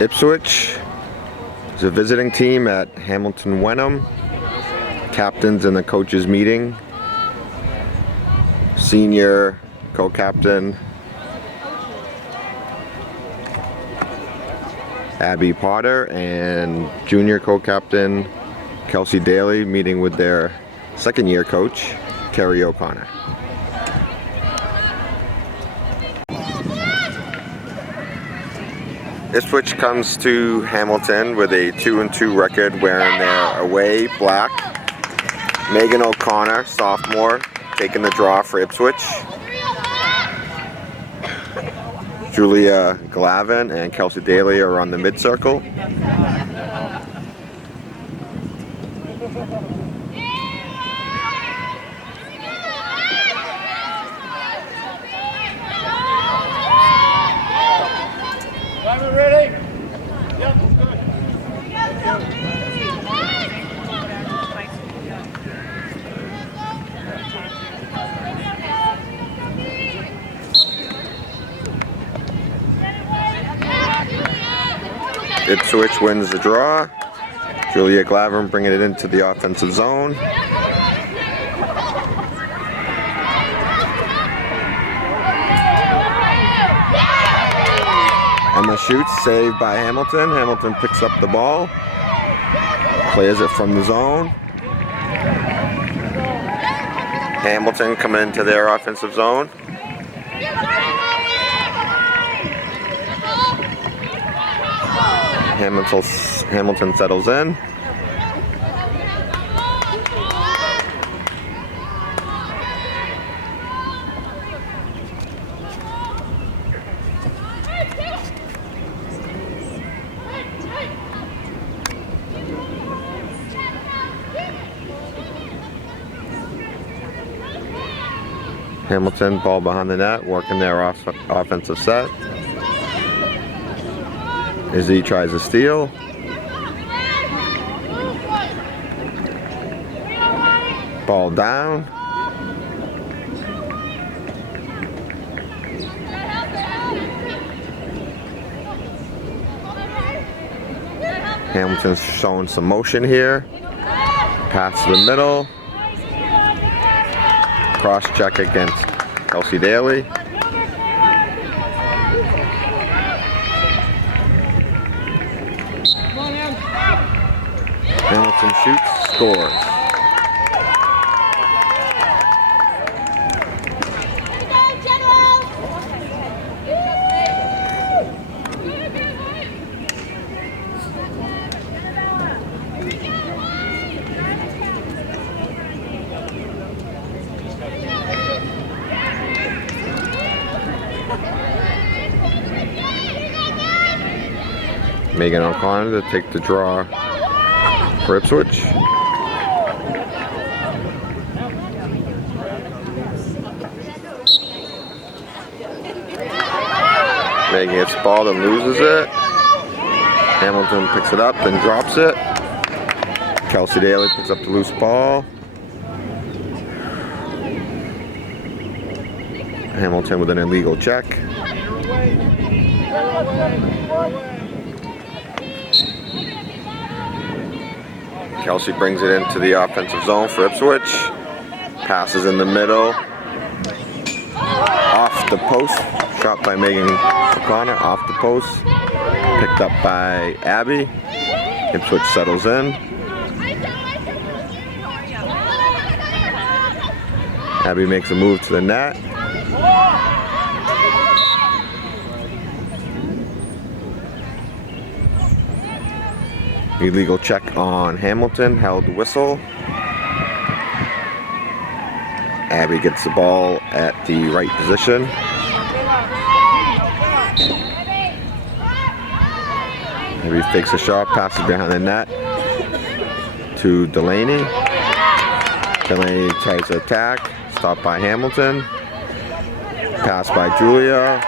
Ipswich is a visiting team at Hamilton Wenham. Captains and the coaches meeting. Senior co-captain Abby Potter and junior co-captain Kelsey Daly meeting with their second-year coach Kerry O'Connor. Ipswich comes to Hamilton with a 2-2 record, wearing their away black. Megan O'Connor, sophomore, taking the draw for Ipswich. Julia Glavin and Kelsey Daly are on the mid-circle. Ready? Yep, good. Ipswich wins the draw. Julia Glavin bringing it into the offensive zone. Emma shoots, saved by Hamilton. Hamilton picks up the ball, clears it from the zone. Hamilton coming into their offensive zone. Hamilton settles in. Hamilton, ball behind the net, working their offensive set. Izzy tries to steal. Ball down. Hamilton's showing some motion here. Pass to the middle. Cross check against Kelsey Daly. Hamilton shoots, scores. Megan O'Connor to take the draw for Ipswich. Megan gets the ball and loses it. Hamilton picks it up, then drops it. Kelsey Daly picks up the loose ball. Hamilton with an illegal check. Kelsey brings it into the offensive zone for Ipswich. Passes in the middle. Off the post. Shot by Megan O'Connor. Off the post. Picked up by Abby. Ipswich settles in. Abby makes a move to the net. Illegal check on Hamilton, held whistle. Abby gets the ball at the right position. Abby fakes a shot, passes behind the net to Delaney. Delaney tries to attack, stopped by Hamilton. Pass by Julia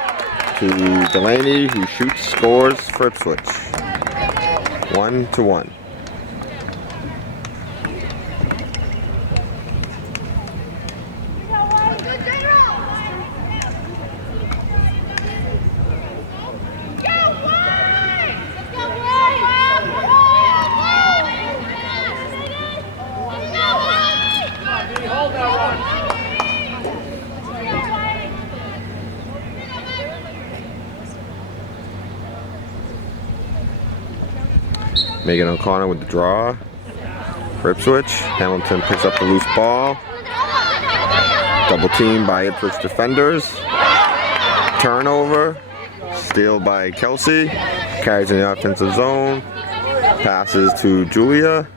to Delaney, who shoots, scores for Ipswich. 1-1. Megan O'Connor with the draw for Ipswich. Hamilton picks up the loose ball. Double team by Ipswich defenders. Turnover. Steal by Kelsey. Carries in the offensive zone. Passes to Julia.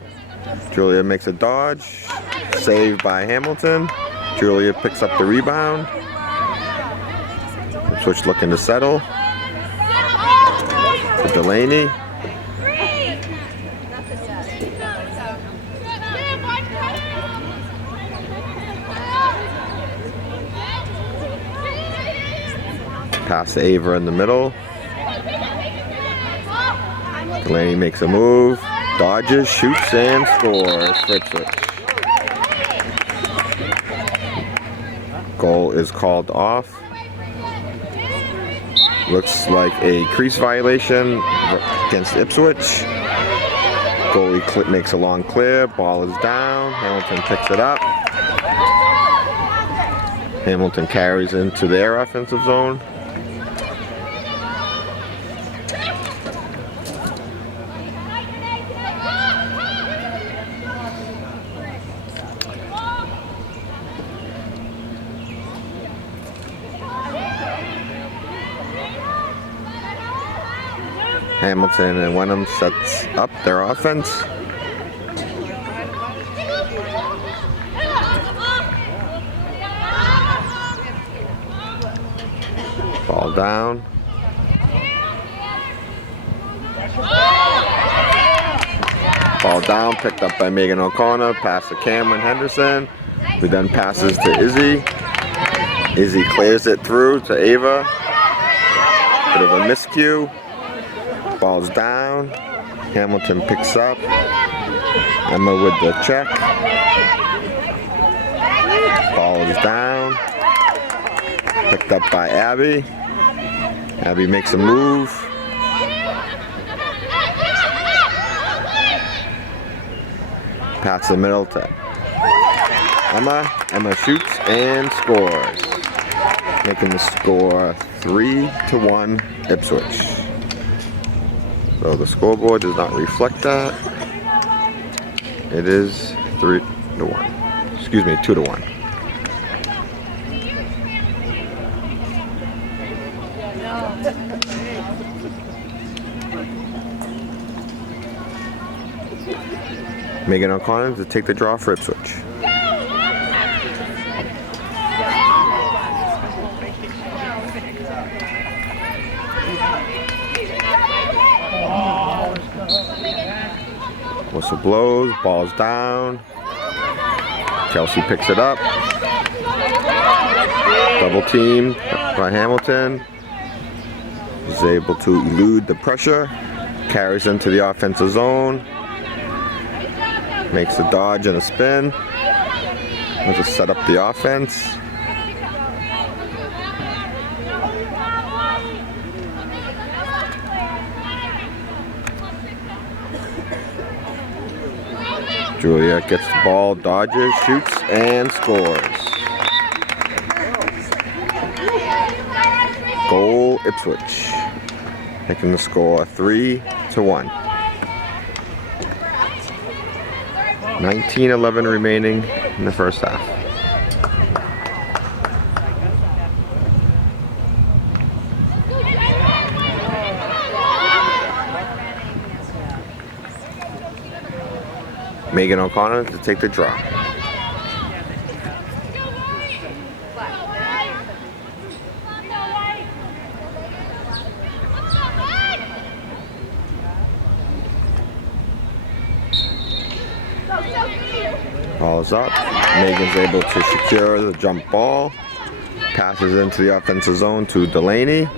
Julia makes a dodge. Saved by Hamilton. Julia picks up the rebound. Ipswich looking to settle. To Delaney. Pass to Ava in the middle. Delaney makes a move, dodges, shoots, and scores for Ipswich. Goal is called off. Looks like a crease violation against Ipswich. Goalie makes a long clear, ball is down, Hamilton picks it up. Hamilton carries into their offensive zone. Hamilton and Wenham sets up their offense. Ball down. Ball down, picked up by Megan O'Connor. Pass to Cameron Henderson, who then passes to Izzy. Izzy clears it through to Ava. Bit of a miscue. Ball's down. Hamilton picks up. Emma with the check. Ball is down. Picked up by Abby. Abby makes a move. Pass the middle to Emma. Emma shoots and scores, making the score 3-1 Ipswich. So the scoreboard does not reflect that. It is 3-1. Excuse me, 2-1. Megan O'Connor to take the draw for Ipswich. Whistle blows, ball's down. Kelsey picks it up. Double team by Hamilton. Is able to elude the pressure. Carries into the offensive zone. Makes a dodge and a spin. Let's just set up the offense. Julia gets the ball, dodges, shoots, and scores. Goal Ipswich, making the score 3-1. 19:11 remaining in the first half. Megan O'Connor to take the draw. Ball is up. Megan's able to secure the jump ball. Passes into the offensive zone to Delaney.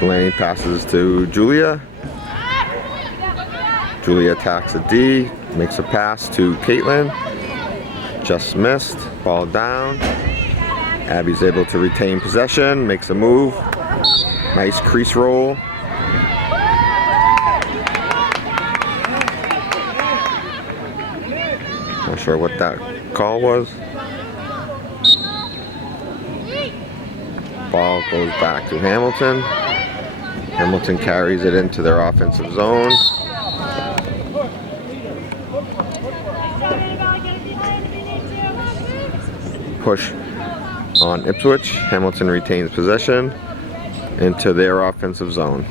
Delaney passes to Julia. Julia attacks a D, makes a pass to Caitlin. Just missed. Ball down. Abby's able to retain possession, makes a move. Nice crease roll. Not sure what that call was. Ball goes back to Hamilton. Hamilton carries it into their offensive zone. Push on Ipswich. Hamilton retains possession into their offensive zone.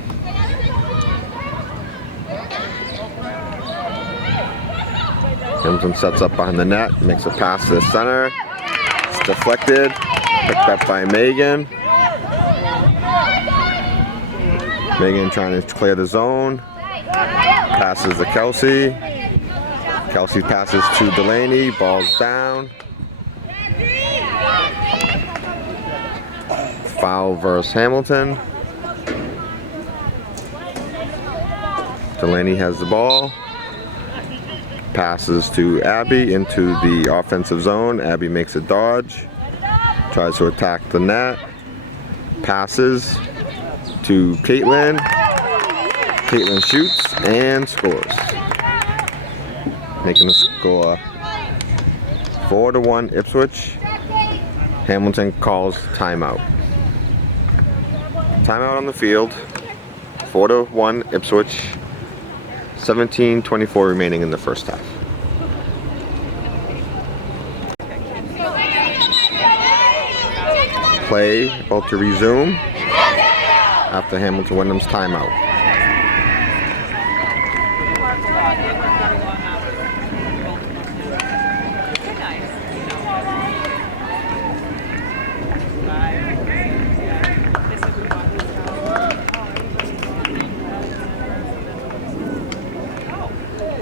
Hamilton sets up behind the net, makes a pass to the center. It's deflected, picked up by Megan. Megan trying to clear the zone. Passes to Kelsey. Kelsey passes to Delaney. Ball's down. Foul versus Hamilton. Delaney has the ball. Passes to Abby into the offensive zone. Abby makes a dodge. Tries to attack the net. Passes to Caitlin. Caitlin shoots and scores. Making the score 4-1 Ipswich. Hamilton calls timeout. Timeout on the field. 4-1 Ipswich. 17:24 remaining in the first half. Play about to resume after Hamilton Wenham's timeout.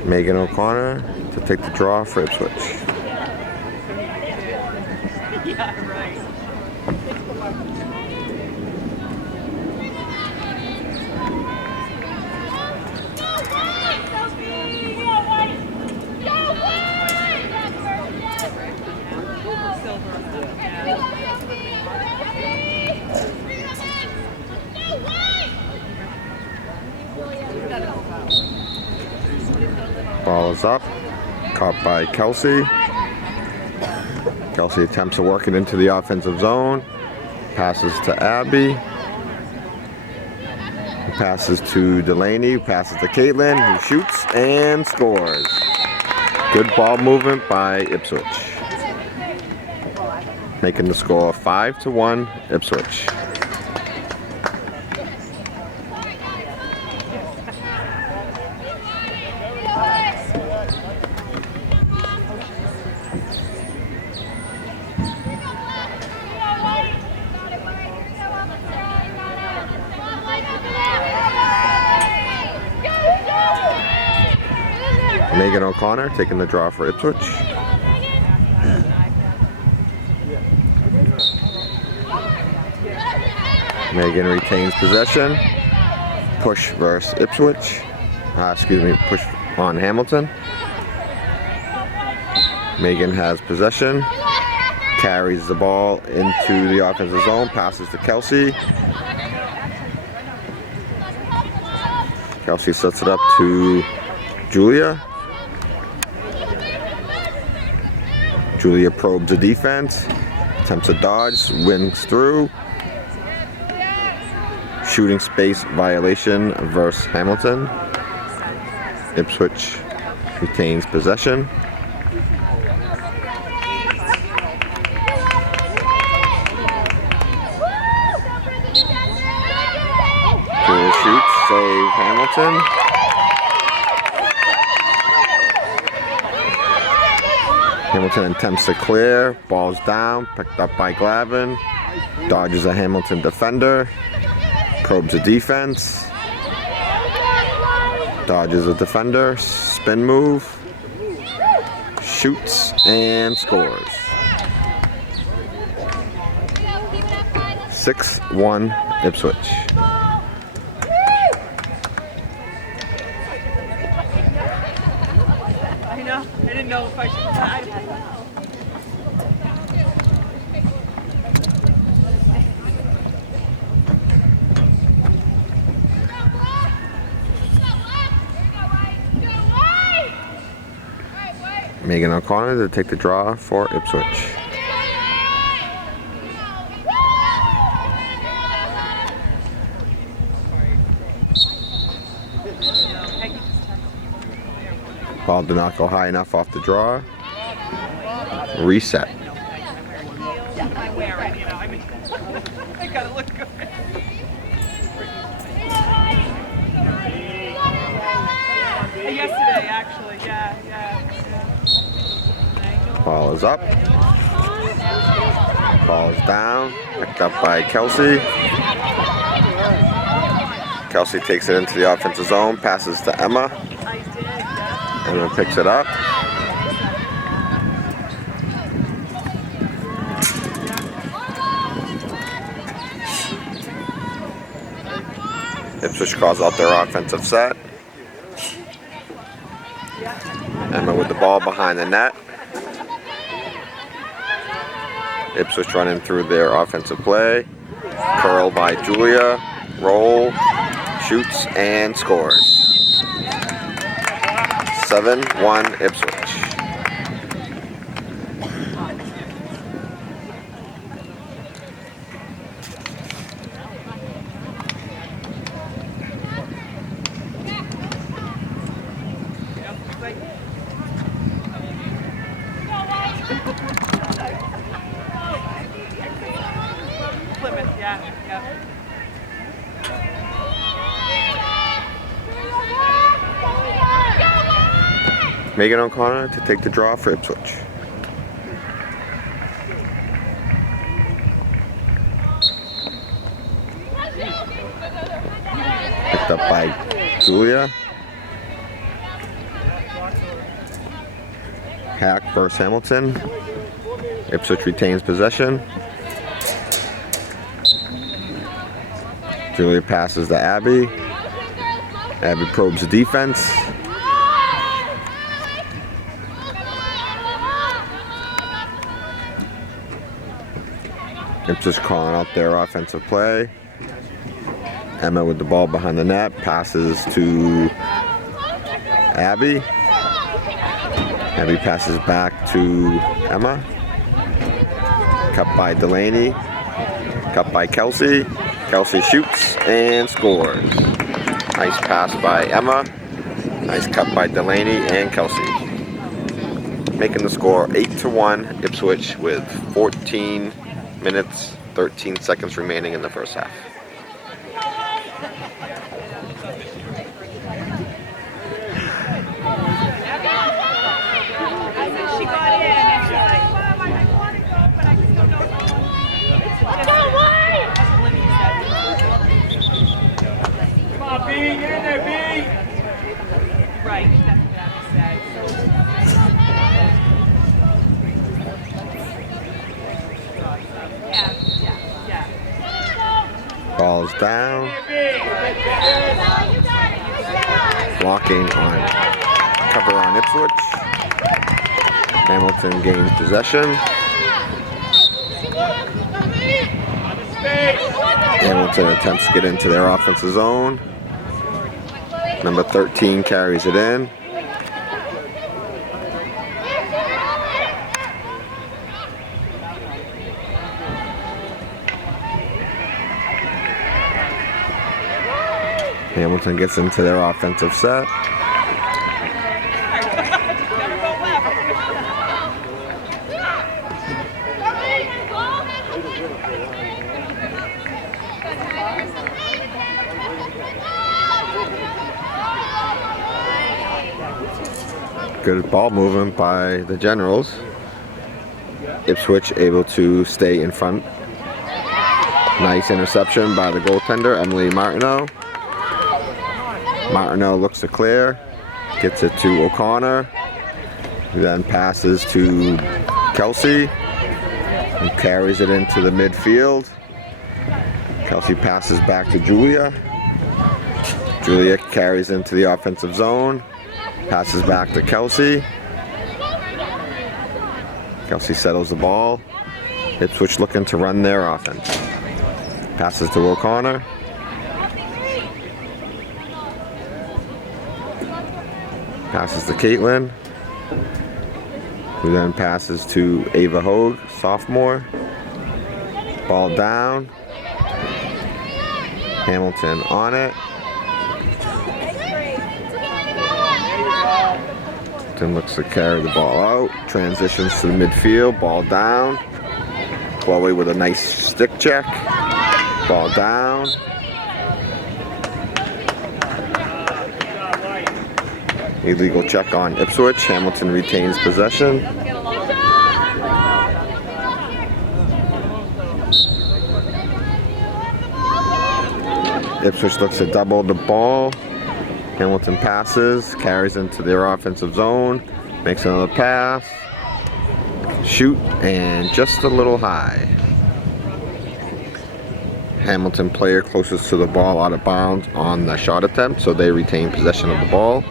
Megan O'Connor to take the draw for Ipswich. Yeah, right. Ball is up, caught by Kelsey. Kelsey attempts to work it into the offensive zone. Passes to Abby. Passes to Delaney. Passes to Caitlin, who shoots and scores. Good ball movement by Ipswich. Making the score 5-1 Ipswich. Megan O'Connor taking the draw for Ipswich. Megan retains possession. Push versus Ipswich. Push on Hamilton. Megan has possession. Carries the ball into the offensive zone. Passes to Kelsey. Kelsey sets it up to Julia. Julia probes the defense, attempts a dodge, wins through. Shooting space violation versus Hamilton. Ipswich retains possession. Julia shoots, save Hamilton. Hamilton attempts to clear, ball's down, picked up by Glavin, dodges a Hamilton defender, probes a defense, dodges a defender, spin move, shoots and scores. 6-1 Ipswich. I know. I didn't know if I should. Megan O'Connor to take the draw for Ipswich. Ball did not go high enough off the draw. Reset. I wear it, you know. I mean, I gotta look good. Yesterday, actually, yeah. Ball is up. Ball is down. Picked up by Kelsey. Kelsey takes it into the offensive zone. Passes to Emma. Emma picks it up. Ipswich calls out their offensive set. Emma with the ball behind the net. Ipswich running through their offensive play. Curl by Julia. Roll. Shoots and scores. 7-1 Ipswich. Plymouth, yeah. Megan O'Connor to take the draw for Ipswich. Picked up by Julia. Hack versus Hamilton. Ipswich retains possession. Julia passes to Abby. Abby probes the defense. Ipswich calling out their offensive play. Emma with the ball behind the net. Passes to Abby. Abby passes back to Emma. Cut by Delaney. Cut by Kelsey. Kelsey shoots and scores. Nice pass by Emma. Nice cut by Delaney and Kelsey. Making the score 8-1 Ipswich with 14 minutes, 13 seconds remaining in the first half. She got in and she's like, Mom, I want to go, but I just don't know. Come on, B, get in there, B. Right, that's what Abby said. Yeah. Ball is down. Blocking on cover on Ipswich. Hamilton gains possession. Hamilton attempts to get into their offensive zone. Number 13 carries it in. Hamilton gets into their offensive set. Good ball movement by the Generals. Ipswich able to stay in front. Nice interception by the goaltender, Emily Martineau. Martineau looks to clear, gets it to O'Connor, who then passes to Kelsey and carries it into the midfield. Kelsey passes back to Julia. Julia carries into the offensive zone, passes back to Kelsey. Kelsey settles the ball. Ipswich looking to run their offense. Passes to O'Connor. Passes to Caitlin, who then passes to Ava Hogue, sophomore. Ball down. Hamilton on it. Hamilton looks to carry the ball out. Transitions to the midfield. Ball down. Chloe with a nice stick check. Ball down. Illegal check on Ipswich. Hamilton retains possession. Ipswich looks to double the ball. Hamilton passes, carries into their offensive zone, makes another pass, shoot, and just a little high. Hamilton player closest to the ball out of bounds on the shot attempt, so they retain possession of the ball.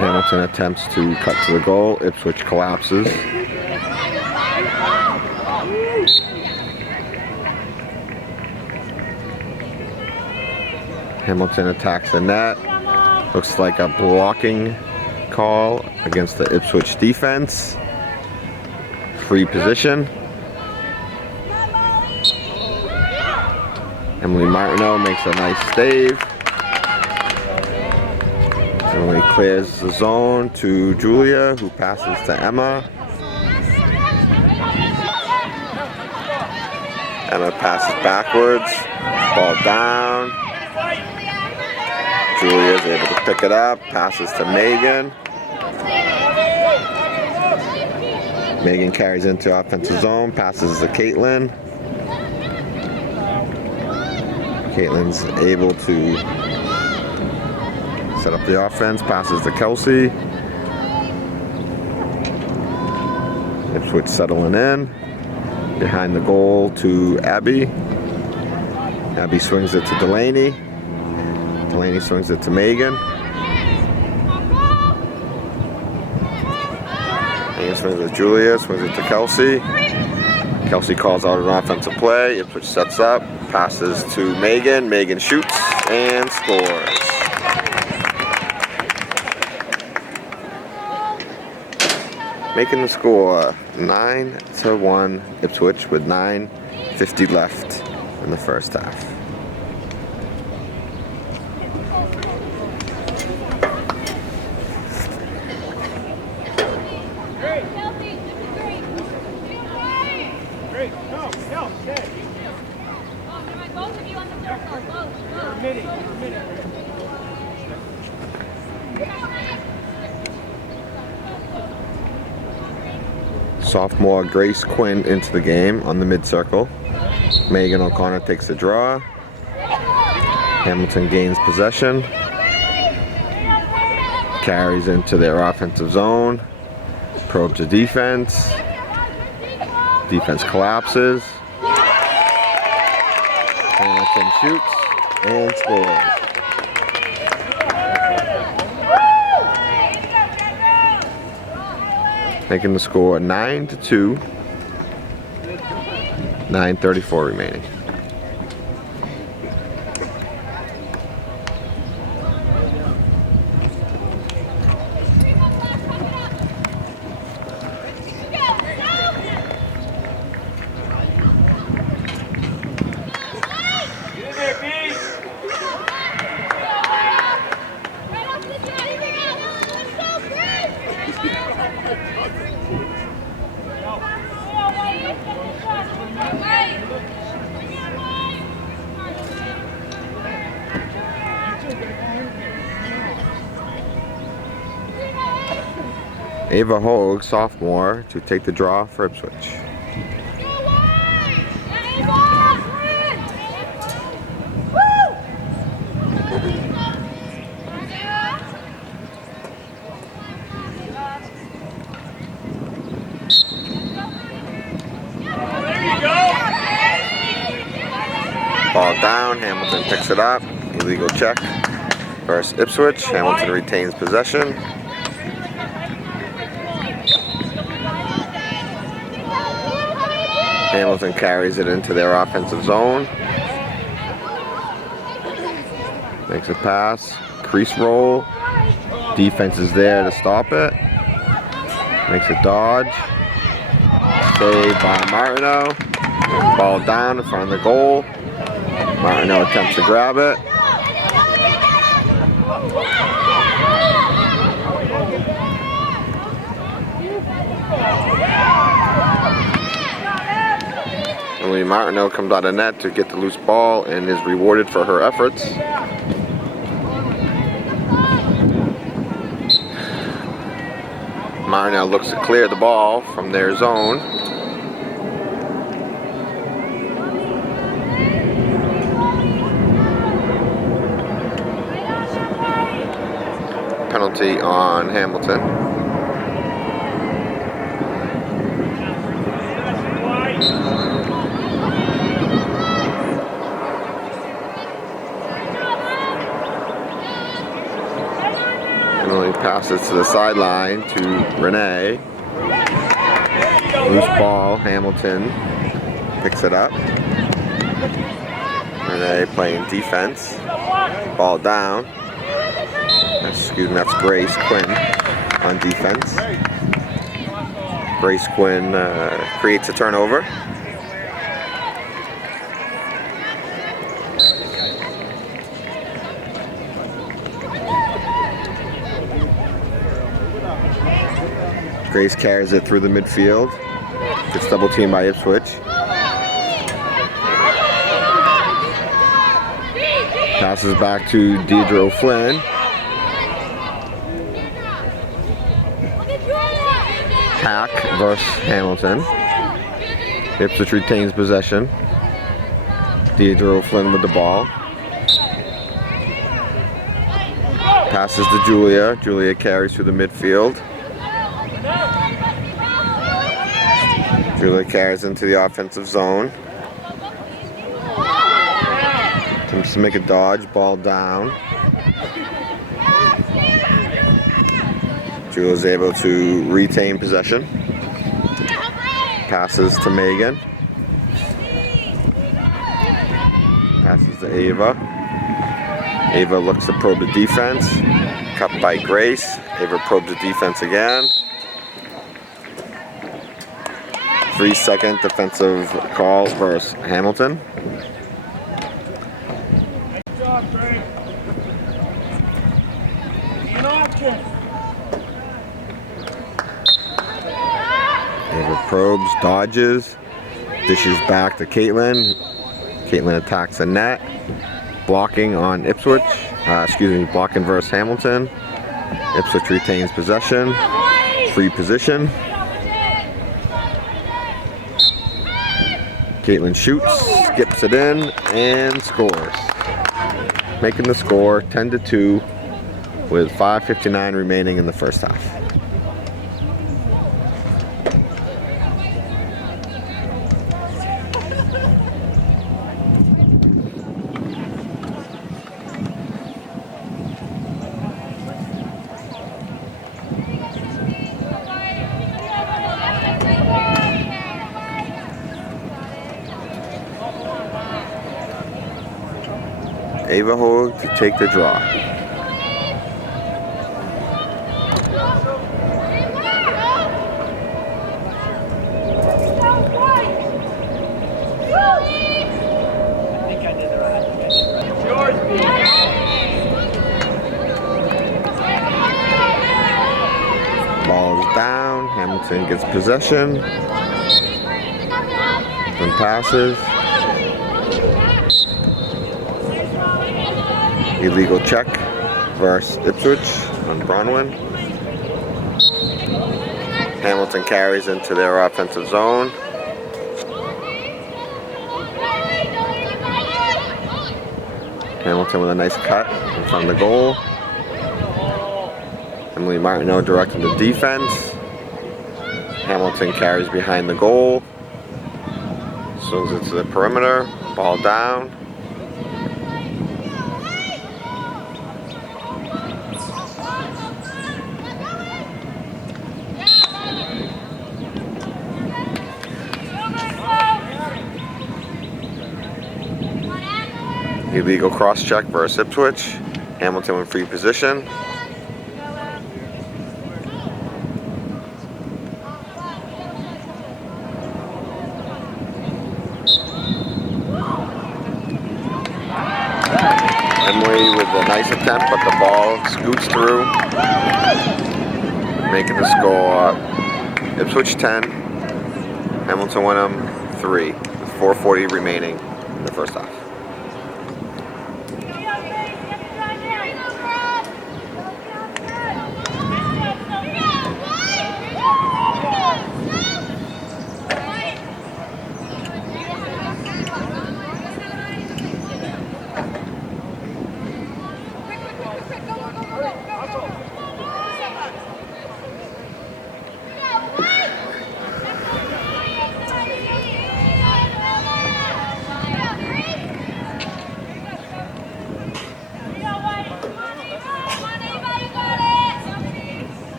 Hamilton attempts to cut to the goal. Ipswich collapses. Hamilton attacks the net. Looks like a blocking call against the Ipswich defense. Free position. Emily Martineau makes a nice save. Emily clears the zone to Julia, who passes to Emma. Emma passes backwards. Ball down. Julia is able to pick it up. Passes to Megan. Megan carries into offensive zone. Passes to Caitlin. Caitlin's able to set up the offense, passes to Kelsey. Ipswich settling in. Behind the goal to Abby. Abby swings it to Delaney. Delaney swings it to Megan. Megan swings it to Julia, swings it to Kelsey. Kelsey calls out an offensive play. Ipswich sets up, passes to Megan. Megan shoots and scores. Making the score 9-1 Ipswich with 9:50 left in the first half. Sophomore Grace Quinn into the game on the mid-circle. Megan O'Connor takes the draw. Hamilton gains possession. Carries into their offensive zone. Probes the defense. Defense collapses. Hamilton shoots and scores. Making the score 9-2. 9:34 remaining. Ava Hogue, sophomore, to take the draw for Ipswich. Ball down, Hamilton picks it up. Illegal check versus Ipswich. Hamilton retains possession. Hamilton carries it into their offensive zone. Makes a pass. crease roll. Defense is there to stop it. Makes a dodge. Saved by Martineau. Ball down in front of the goal. Martineau attempts to grab it. Emily Martineau comes out of net to get the loose ball and is rewarded for her efforts. Martineau looks to clear the ball from their zone. Penalty on Hamilton. Emily passes to the sideline to Renee. Loose ball, Hamilton picks it up. Renee playing defense. Ball down. Excuse me, that's Grace Quinn on defense. Grace Quinn creates a turnover. Grace carries it through the midfield. Gets double teamed by Ipswich. Passes back to Deidre O'Flynn. Hack versus Hamilton. Ipswich retains possession. Deidre O'Flynn with the ball. Passes to Julia. Julia carries through the midfield. Julia carries into the offensive zone. Attempts to make a dodge, ball down. Julia is able to retain possession. Passes to Megan. Passes to Ava. Ava looks to probe the defense. Cut by Grace. Ava probes the defense again. 3-second defensive call versus Hamilton. Good job, Greg. Be an option. Ava probes, dodges, dishes back to Caitlin. Caitlin attacks the net. Blocking on Ipswich. Blocking versus Hamilton. Ipswich retains possession. Free position. Caitlin shoots, skips it in, and scores. Making the score 10-2 with 5:59 remaining in the first half. Ava Hoag to take the draw. Ball is down. Hamilton gets possession. Then passes. Illegal check versus Ipswich on Bronwyn. Hamilton carries into their offensive zone. Hamilton with a nice cut in front of the goal. Emily Martineau directing the defense. Hamilton carries behind the goal. Swings it to the perimeter. Ball down. Illegal cross check versus Ipswich. Hamilton in free position. Emily with a nice attempt, but the ball scoots through, making the score Ipswich 10, Hamilton Wenham 3, with 4:40 remaining in the first half.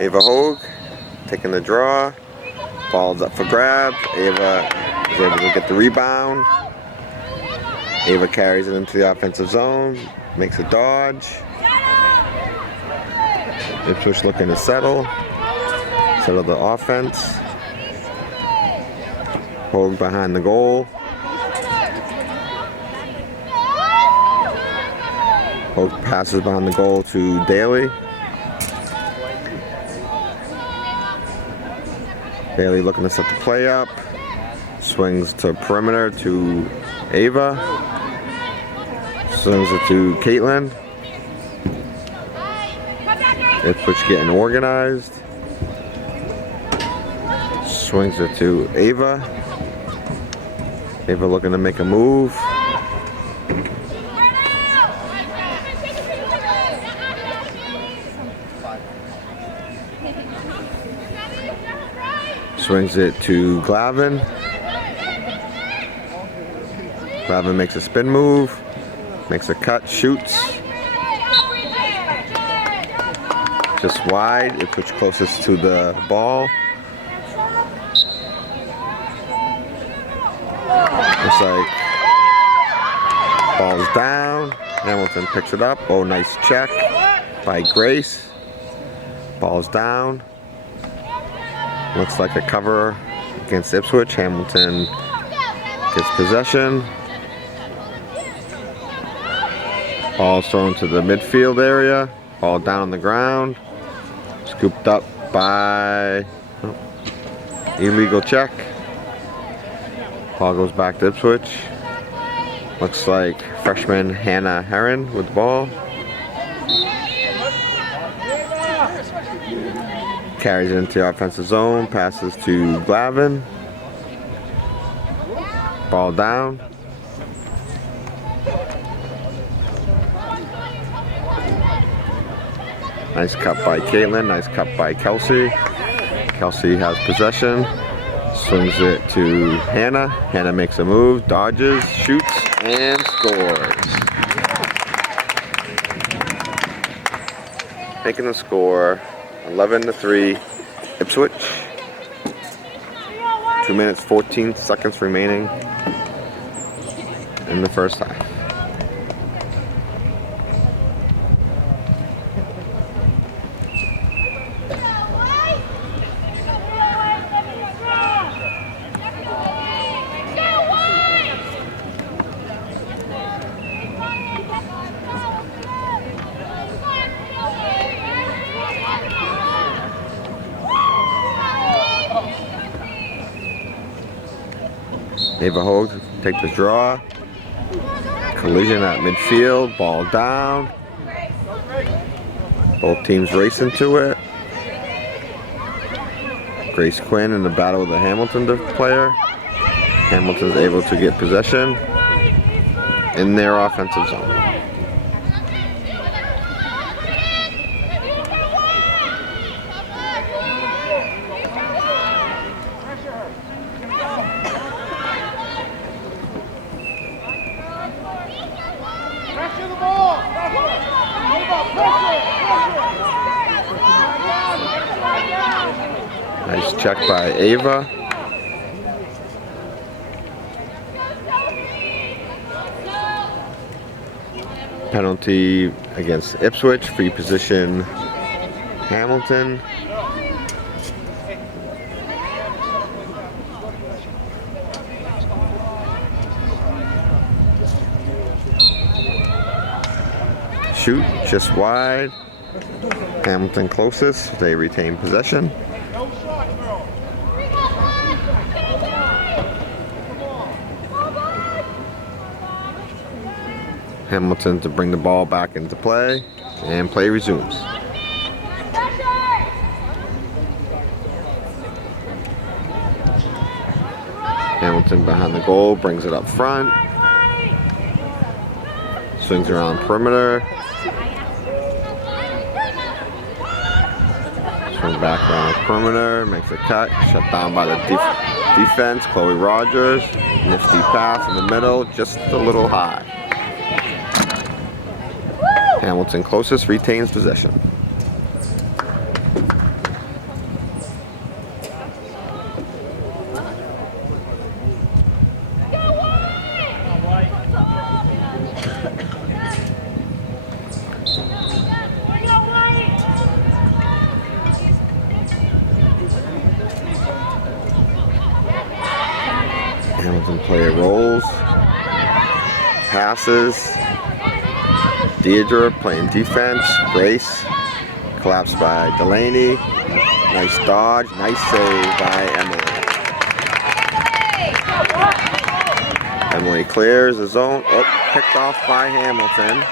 Ava Hogue taking the draw. Ball's up for grabs. Ava is able to get the rebound. Ava carries it into the offensive zone. Makes a dodge. Ipswich looking to settle the offense. Hogue behind the goal. Hogue passes behind the goal to Daly. Daly looking to set the play up. Swings to perimeter to Ava. Swings it to Caitlin. Ipswich getting organized. Swings it to Ava. Ava looking to make a move. Swings it to Glavin. Glavin makes a spin move. Makes a cut, shoots. Just wide. Ipswich closest to the ball. Looks like ball's down. Hamilton picks it up. Oh, nice check by Grace. Ball's down. Looks like a cover against Ipswich. Hamilton gets possession. Ball thrown to the midfield area. Ball down on the ground. Scooped up by illegal check. Ball goes back to Ipswich. Looks like freshman Hannah Herron with the ball. Carries it into the offensive zone. Passes to Glavin. Ball down. Nice cut by Caitlin. Nice cut by Kelsey. Kelsey has possession. Swings it to Hannah. Hannah makes a move, dodges, shoots, and scores. Making the score 11-3 Ipswich. 2 minutes 14 seconds remaining in the first half. Ava Hogue take the draw. Collision at midfield. Ball down. Both teams racing to it. Grace Quinn in the battle with the Hamilton player. Hamilton's able to get possession in their offensive zone. Nice check by Ava. Penalty against Ipswich, free position Hamilton. Shoot just wide. Hamilton closest, they retain possession. Hamilton to bring the ball back into play, and play resumes. Hamilton behind the goal, brings it up front. Swings around perimeter. Swings back around the perimeter, makes a cut, shut down by the defense. Chloe Rogers, nifty pass in the middle, just a little high. Hamilton closest, retains possession. Hamilton player rolls, passes. Deidre playing defense. Grace collapsed by Delaney. Nice dodge, nice save by Emily. Emily clears the zone. Oh, picked off by Hamilton.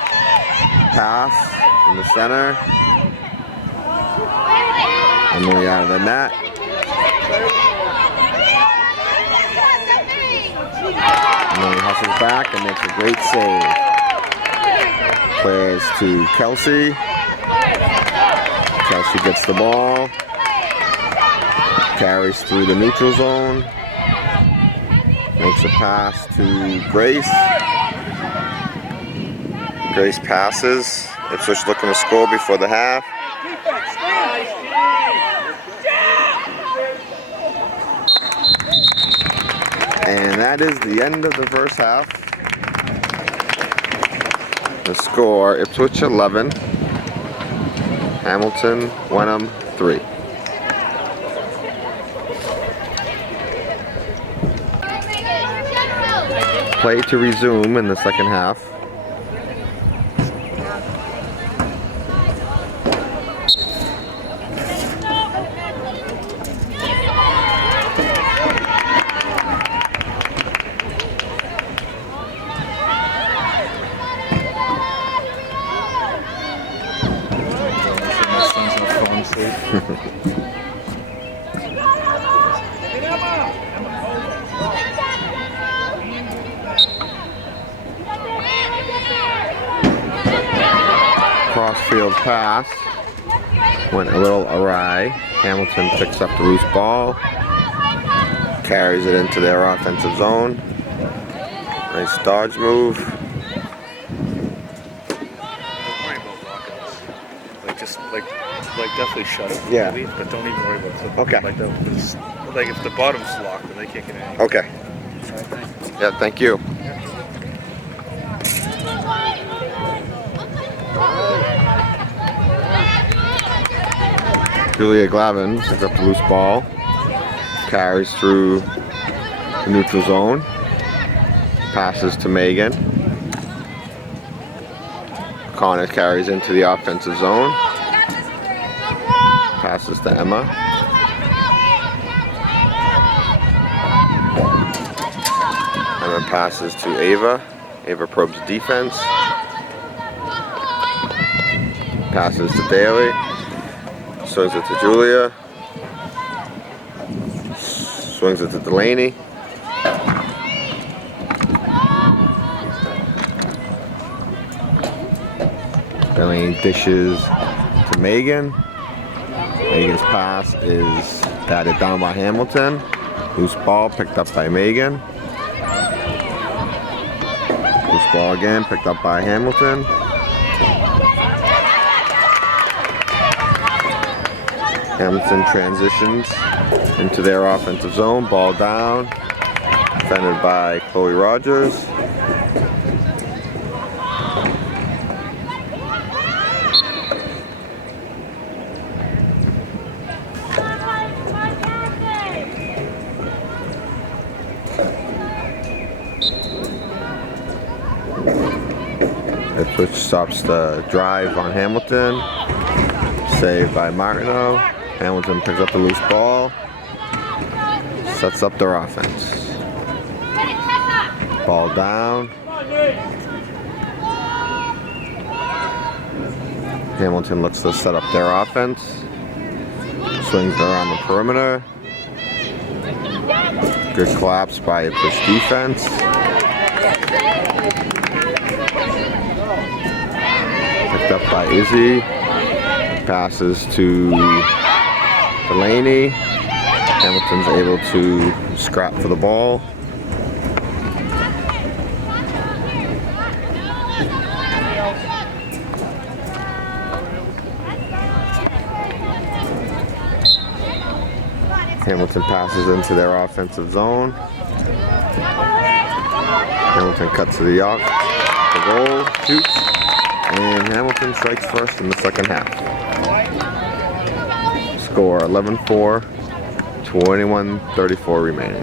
Pass in the center. Emily out of the net. Emily hustles back and makes a great save. Clears to Kelsey. Kelsey gets the ball. Carries through the neutral zone. Makes a pass to Grace. Grace passes. Ipswich looking to score before the half. And that is the end of the first half. The score, Ipswich 11, Hamilton, Wenham 3. Play to resume in the second half. Crossfield pass went a little awry. Hamilton picks up the loose ball, carries it into their offensive zone. Nice dodge move. Like definitely shut it. Yeah. Maybe, but don't even worry about it. Okay. Like if the bottom's locked, then they can't get anything. Okay. Yeah, thank you. Julia Glavin picks up the loose ball, carries through the neutral zone, passes to Megan. Connor carries into the offensive zone, passes to Emma. Emma passes to Ava. Ava probes defense. Passes to Daly. Swings it to Julia. Swings it to Delaney. Delaney dishes to Megan. Megan's pass is batted down by Hamilton. Loose ball picked up by Megan. Loose ball again picked up by Hamilton. Hamilton transitions into their offensive zone. Ball down. Defended by Chloe Rogers. Ipswich stops the drive on Hamilton. Saved by Martineau. Hamilton picks up the loose ball. Sets up their offense. Ball down. Hamilton looks to set up their offense. Swings it around the perimeter. Good collapse by Ipswich defense. Picked up by Izzy. Passes to Delaney. Hamilton's able to scrap for the ball. Hamilton passes into their offensive zone. Hamilton cuts to the arc, the goal, shoots, and Hamilton strikes first in the second half. Score 11-4, 21-34 remaining.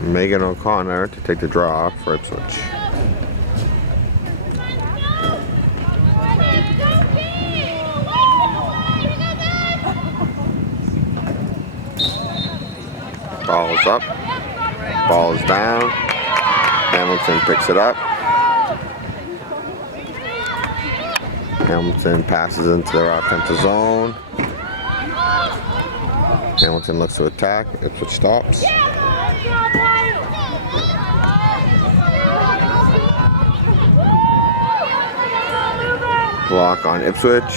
Megan O'Connor to take the draw for Ipswich. Ball is up. Ball is down. Hamilton picks it up. Hamilton passes into their offensive zone. Hamilton looks to attack. Ipswich stops. Block on Ipswich.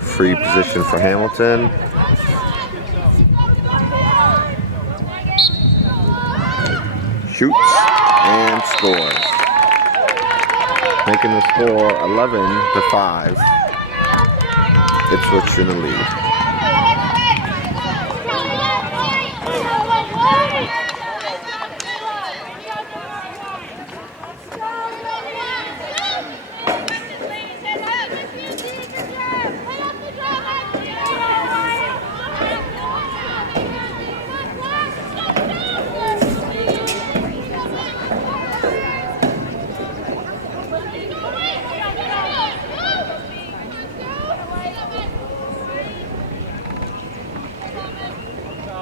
Free position for Hamilton. Shoots and scores. Making the score 11-5. Ipswich in the lead.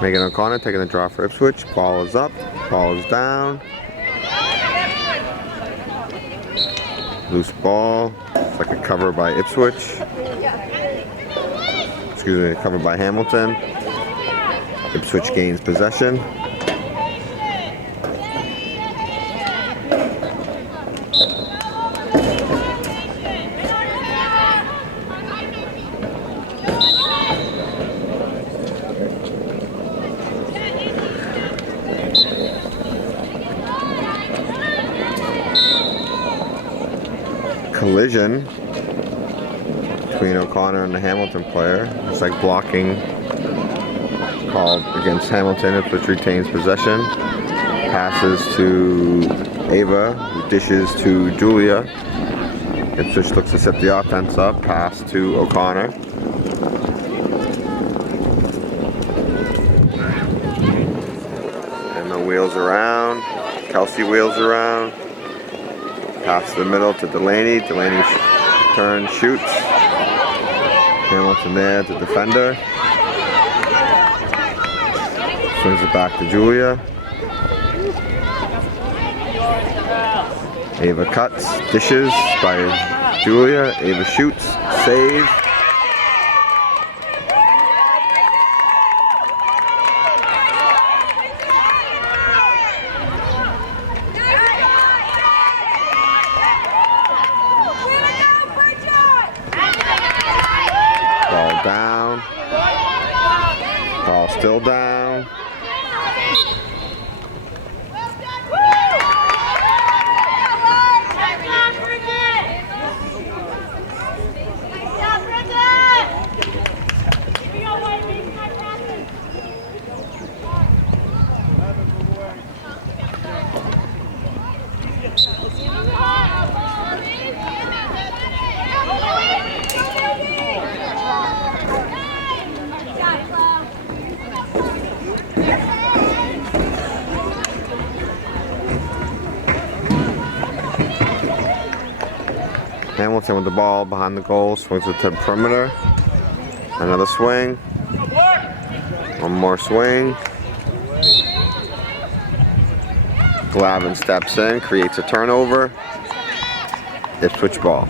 Megan O'Connor taking the draw for Ipswich. Ball is up. Ball is down. Loose ball. It's like a cover by Ipswich. Excuse me, a cover by Hamilton. Ipswich gains possession. Collision between O'Connor and the Hamilton player. It's like blocking called against Hamilton. Ipswich retains possession. Passes to Ava, who dishes to Julia. Ipswich looks to set the offense up. Pass to O'Connor. Emma wheels around. Kelsey wheels around. Pass to the middle to Delaney. Delaney turns, shoots. Hamilton there to defender. Swings it back to Julia. Ava cuts, dishes by Julia. Ava shoots, save. still down. Hamilton with the ball behind the goal, swings it to the perimeter. Another swing. One more swing. Glavin steps in, creates a turnover. Ipswich ball.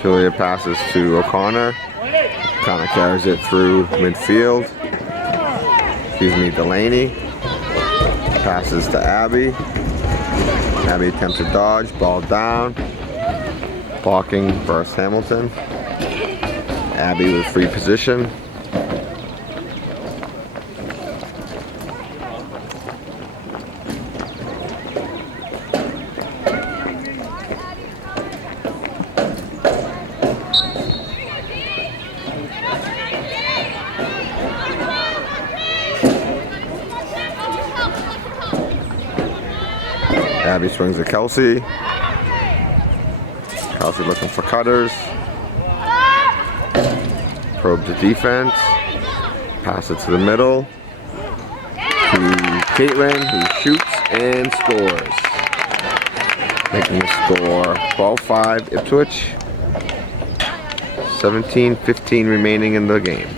Julia passes to O'Connor. Kind of carries it through midfield. Delaney. Passes to Abby. Abby attempts a dodge, ball down. Blocking versus Hamilton. Abby with free position. Abby swings to Kelsey. Kelsey looking for cutters. Probe the defense. Pass it to the middle. To Caitlin, who shoots and scores. Making the score 12-5 Ipswich. 17-15 remaining in the game.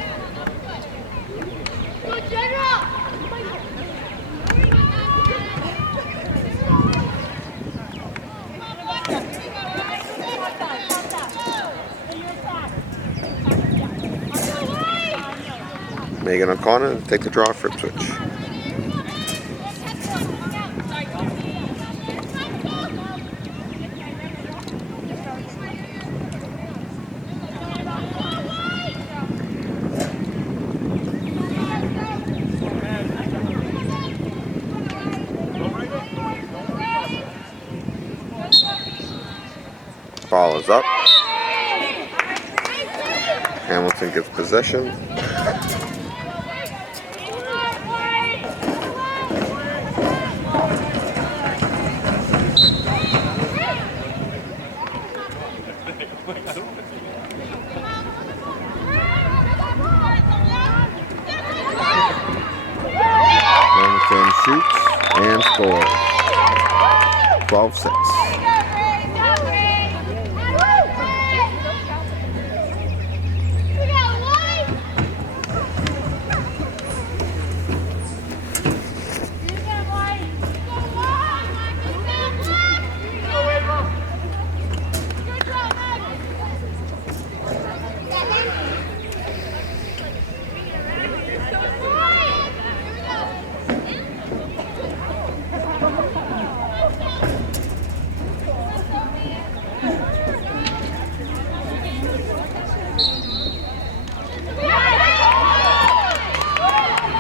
Megan O'Connor take the draw for Ipswich. Ball is up. Hamilton gets possession. Hamilton shoots and scores. 12-6.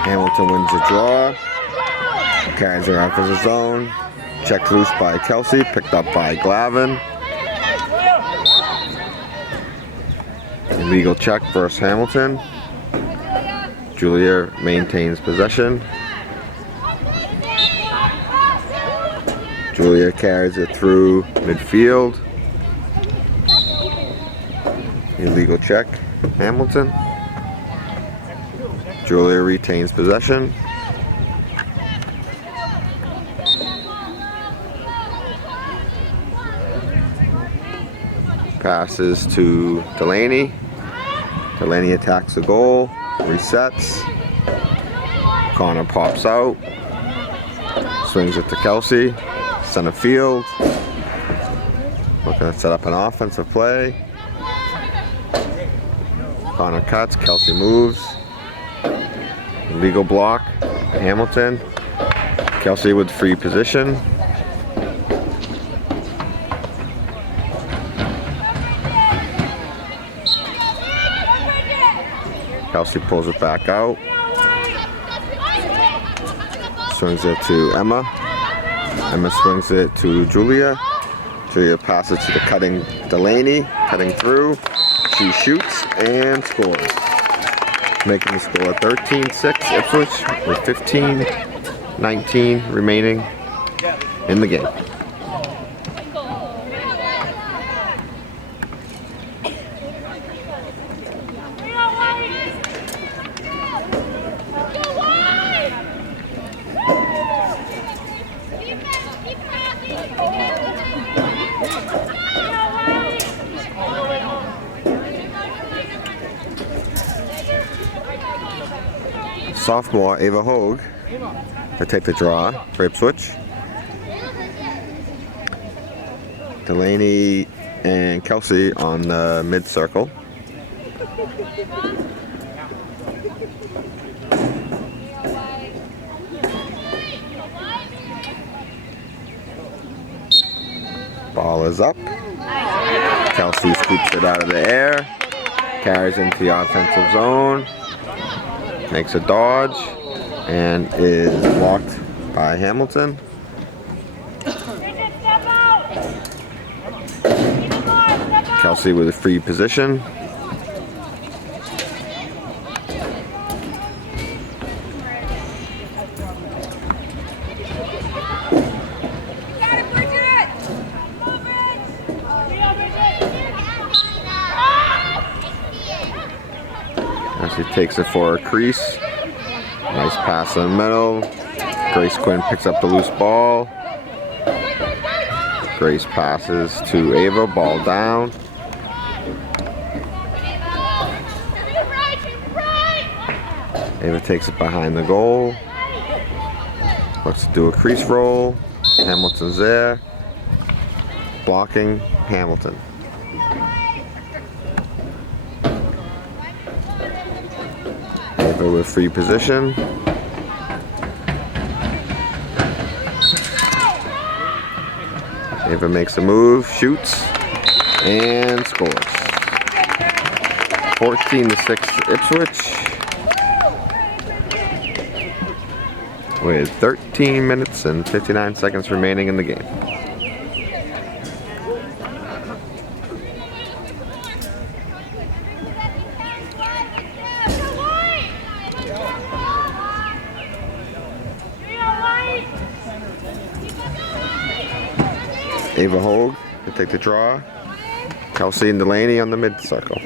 Hamilton wins the draw. Carries her out of the zone. Checked loose by Kelsey. Picked up by Glavin. Illegal check versus Hamilton. Julia maintains possession. Julia carries it through midfield. Illegal check. Hamilton. Julia retains possession. Passes to Delaney. Delaney attacks the goal. Resets. Connor pops out. Swings it to Kelsey. Center field. Looking to set up an offensive play. Connor cuts. Kelsey moves. Legal block. Hamilton Kelsey with free position. Kelsey pulls it back out. Swings it to Emma. Emma swings it to Julia. Julia passes to the cutting Delaney. Cutting through. She shoots and scores. Making the score 13-6 Ipswich with 15-19 remaining in the game. Sophomore Ava Hogue to take the draw for Ipswich. Delaney and Kelsey on the mid-circle. Ball is up. Kelsey scoops it out of the air. Carries into the offensive zone. Makes a dodge and is blocked by Hamilton. Kelsey with a free position. She takes it for a crease. Nice pass in the middle. Grace Quinn picks up the loose ball. Grace passes to Ava, ball down. Ava takes it behind the goal. Looks to do a crease roll. Hamilton's there. Blocking Hamilton. Ava with free position. Ava makes a move, shoots, and scores. 14-6 Ipswich. With 13 minutes and 59 seconds remaining in the game. Ava Hogue to take the draw. Kelsey and Delaney on the mid-circle.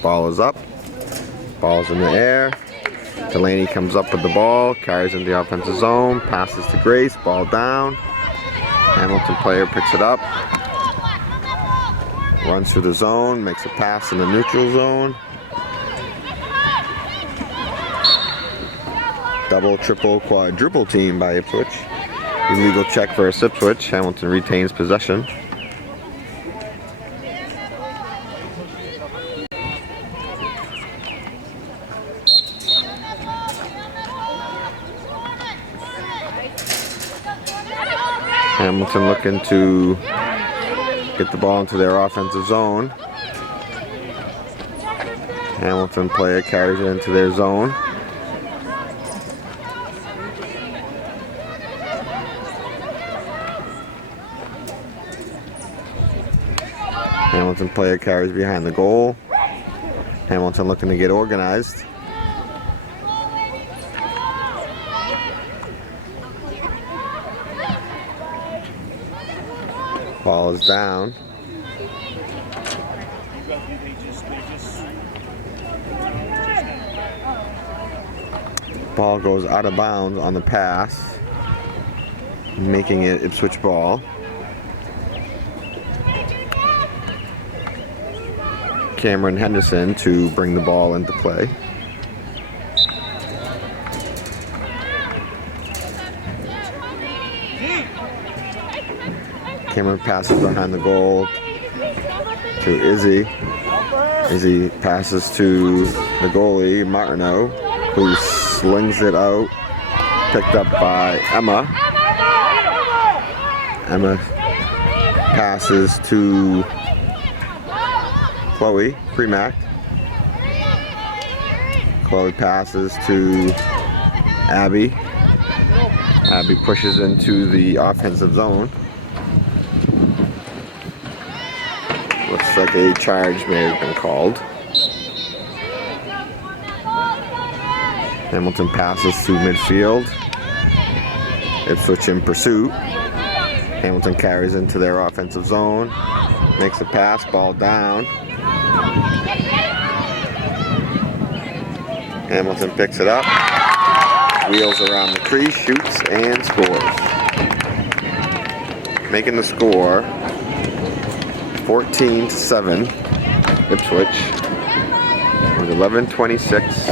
Ball is up. Ball's in the air. Delaney comes up with the ball, carries in the offensive zone, passes to Grace, ball down. Hamilton player picks it up. Runs through the zone, makes a pass in the neutral zone. Double, triple, quadruple team by Ipswich. Illegal check for Ipswich. Hamilton retains possession. Hamilton looking to get the ball into their offensive zone. Hamilton player carries it into their zone. Hamilton player carries behind the goal. Hamilton looking to get organized. Ball is down. Ball goes out of bounds on the pass, making it Ipswich ball. Cameron Henderson to bring the ball into play. Cameron passes behind the goal to Izzy. Izzy passes to the goalie, Martineau. who slings it out. Picked up by Emma. Emma passes to Chloe, Premack. Chloe passes to Abby. Abby pushes into the offensive zone. Looks like a charge may have been called. Hamilton passes to midfield. Ipswich in pursuit. Hamilton carries into their offensive zone. Makes a pass, ball down. Hamilton picks it up. Wheels around the crease, shoots, and scores. Making the score 14-7 Ipswich with 11:26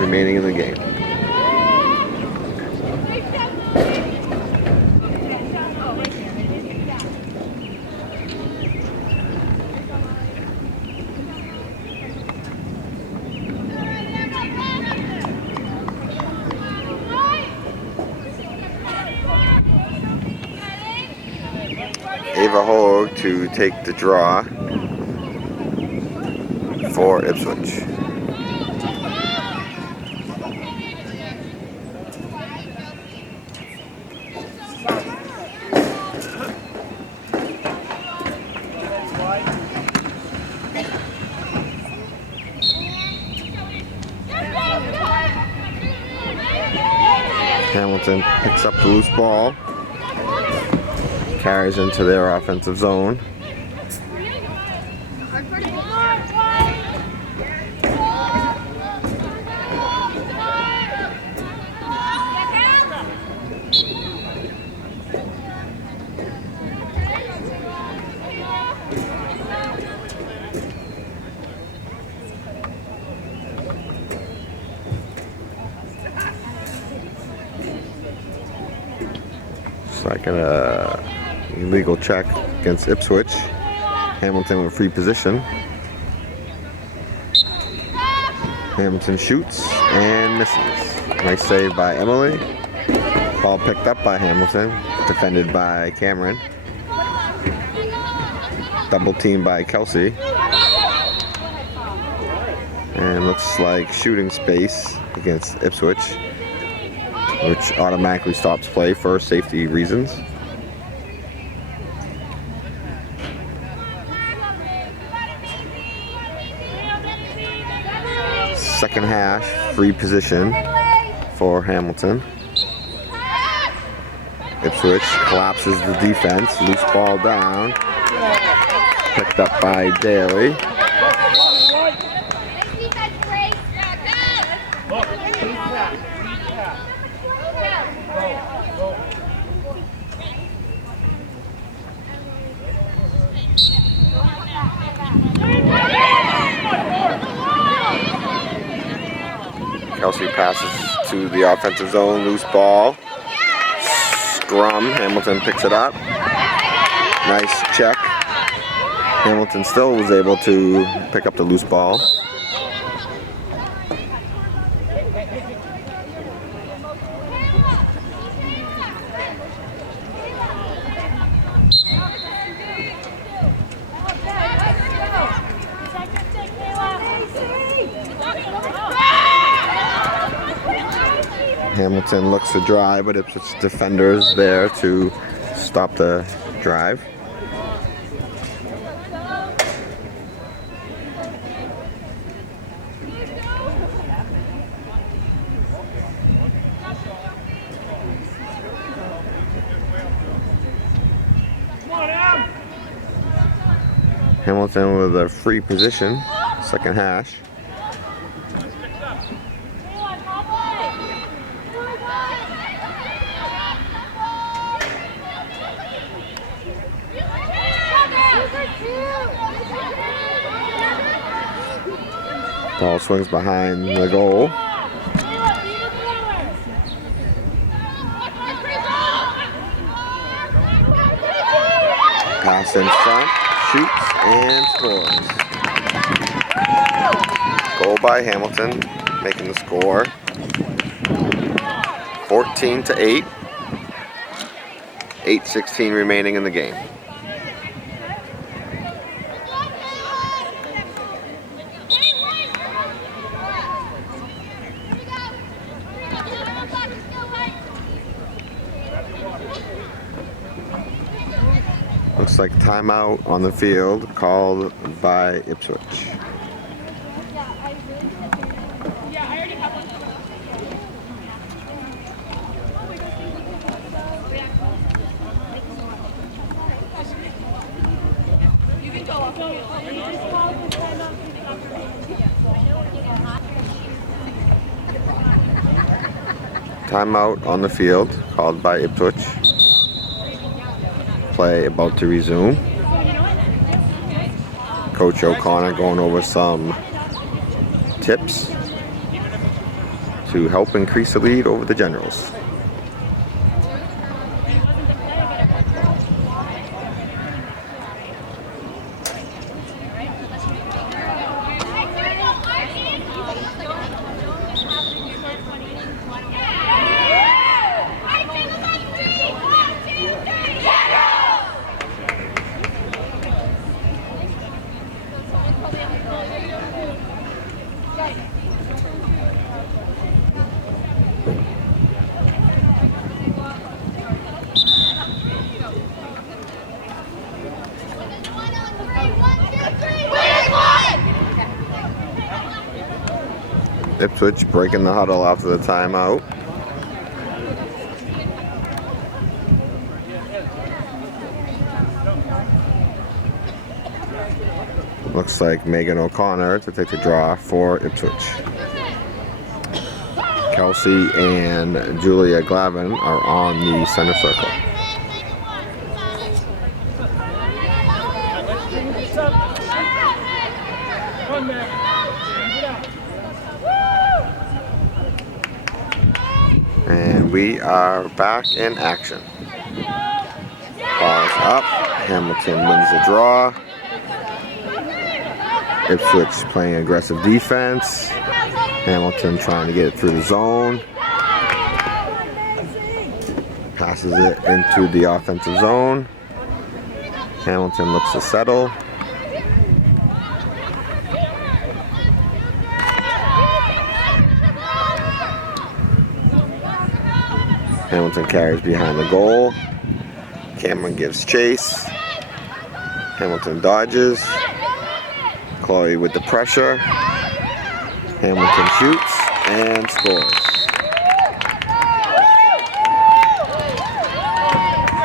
remaining in the game. Ava Hogue to take the draw for Ipswich. Hamilton picks up the loose ball. Carries into their offensive zone. It's like an illegal check against Ipswich. Hamilton with free position. Hamilton shoots and misses. Nice save by Emily. Ball picked up by Hamilton. Defended by Cameron. Double team by Kelsey. And looks like shooting space against Ipswich, which automatically stops play for safety reasons. Second half, free position for Hamilton. Ipswich collapses the defense, loose ball down. Picked up by Daly. Kelsey passes to the offensive zone, loose ball. Scrum, Hamilton picks it up. Nice check. Hamilton still was able to pick up the loose ball. Hamilton looks to drive, but it's defenders there to stop the drive. Hamilton with a free position, second hash. Ball swings behind the goal. Pass in front, shoots, and scores. Goal by Hamilton. making the score 14-8. 8:16 remaining in the game. Looks like timeout on the field called by Ipswich. Timeout on the field called by Ipswich. Play about to resume. Coach O'Connor going over some tips to help increase the lead over the Generals. Ipswich breaking the huddle after the timeout. Looks like Megan O'Connor to take the draw for Ipswich. Kelsey and Julia Glavin are on the center circle. And we are back in action. Ball's up. Hamilton wins the draw. Ipswich playing aggressive defense. Hamilton trying to get it through the zone. Passes it into the offensive zone. Hamilton looks to settle. Hamilton carries behind the goal. Cameron gives chase. Hamilton dodges. Chloe with the pressure. Hamilton shoots and scores.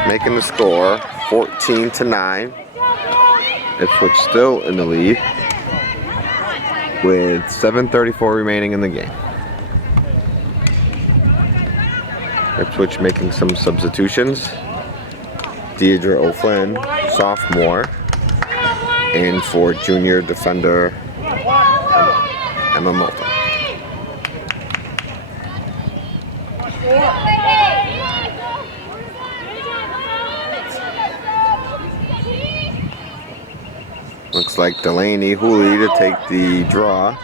Making the score 14-9. Ipswich still in the lead with 7:34 remaining in the game. Ipswich making some substitutions. Deidre O'Flynn, sophomore, and for junior defender Emma Moulton. Looks like Delaney Hooley to take the draw.